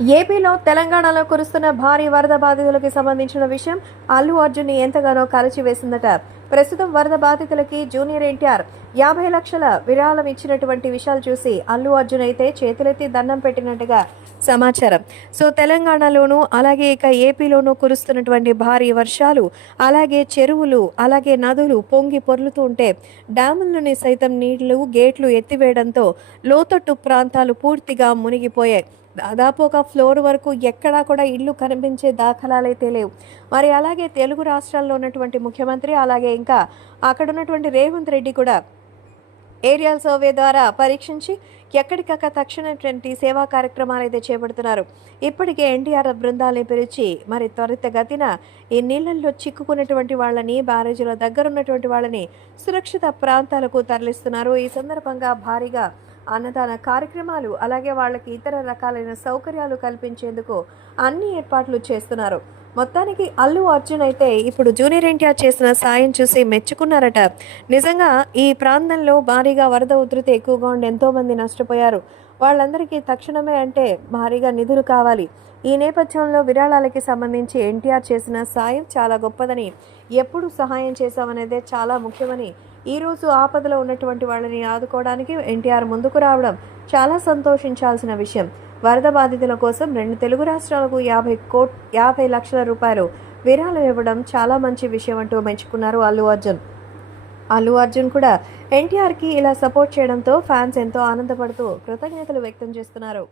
ఏపీలో తెలంగాణలో కురుస్తున్న భారీ వరద బాధితులకు సంబంధించిన విషయం అల్లు అర్జున్ ఎంతగానో కలిచివేసిందట. ప్రస్తుతం వరద బాధితులకి జూనియర్ ఎన్టీఆర్ యాభై లక్షల విరాళం ఇచ్చినటువంటి విషయాలు చూసి అల్లు అర్జున్ అయితే చేతులెత్తి దండం పెట్టినట్టుగా సమాచారం. సో తెలంగాణలోనూ అలాగే ఇక ఏపీలోనూ కురుస్తున్నటువంటి భారీ వర్షాలు అలాగే చెరువులు అలాగే నదులు పొంగి పొర్లుతూ ఉంటే డ్యాముల్లోని సైతం నీళ్ళు గేట్లు ఎత్తివేయడంతో లోతట్టు ప్రాంతాలు పూర్తిగా మునిగిపోయాయి. దాదాపు ఒక ఫ్లోర్ వరకు ఎక్కడా కూడా ఇల్లు కనిపించే దాఖలాలైతే లేవు. మరి అలాగే తెలుగు రాష్ట్రాల్లో ఉన్నటువంటి ముఖ్యమంత్రి అలాగే ఇంకా అక్కడ ఉన్నటువంటి రేవంత్ రెడ్డి కూడా ఏరియల్ సర్వే ద్వారా పరీక్షించి ఎక్కడికక్క తక్షణటువంటి సేవా కార్యక్రమాలు అయితే చేపడుతున్నారు. ఇప్పటికే ఎన్టీఆర్ బృందాలని పిలిచి మరి త్వరితగతిన ఈ నీళ్ళల్లో చిక్కుకున్నటువంటి వాళ్ళని బ్యారేజీల దగ్గర ఉన్నటువంటి వాళ్ళని సురక్షిత ప్రాంతాలకు తరలిస్తున్నారు. ఈ సందర్భంగా భారీగా అన్నదాన కార్యక్రమాలు అలాగే వాళ్ళకి ఇతర రకాలైన సౌకర్యాలు కల్పించేందుకు అన్ని ఏర్పాట్లు చేస్తున్నారు. మొత్తానికి అల్లు అర్జున్ అయితే ఇప్పుడు జూనియర్ ఎన్టీఆర్ చేసిన సాయం చూసి మెచ్చుకున్నారట. నిజంగా ఈ ప్రాంతంలో భారీగా వరద ఉధృతి ఎక్కువగా ఉండి ఎంతోమంది నష్టపోయారు. వాళ్ళందరికీ తక్షణమే అంటే భారీగా నిధులు కావాలి. ఈ నేపథ్యంలో విరాళాలకి సంబంధించి ఎన్టీఆర్ చేసిన సాయం చాలా గొప్పదని ఎప్పుడు సహాయం చేశామనేదే చాలా ముఖ్యమని ఈరోజు ఆపదలో ఉన్నటువంటి వాళ్ళని ఆదుకోవడానికి ఎన్టీఆర్ ముందుకు రావడం చాలా సంతోషించాల్సిన విషయం. వరద బాధితుల కోసం రెండు తెలుగు రాష్ట్రాలకు యాభై కోట్ యాభై లక్షల రూపాయలు విరాళం ఇవ్వడం చాలా మంచి విషయం అంటూ మెచ్చుకున్నారు అల్లు అర్జున్. అల్లు అర్జున్ కూడా ఎన్టీఆర్కి ఇలా సపోర్ట్ చేయడంతో ఫ్యాన్స్ ఎంతో ఆనందపడుతూ కృతజ్ఞతలు వ్యక్తం చేస్తున్నారు.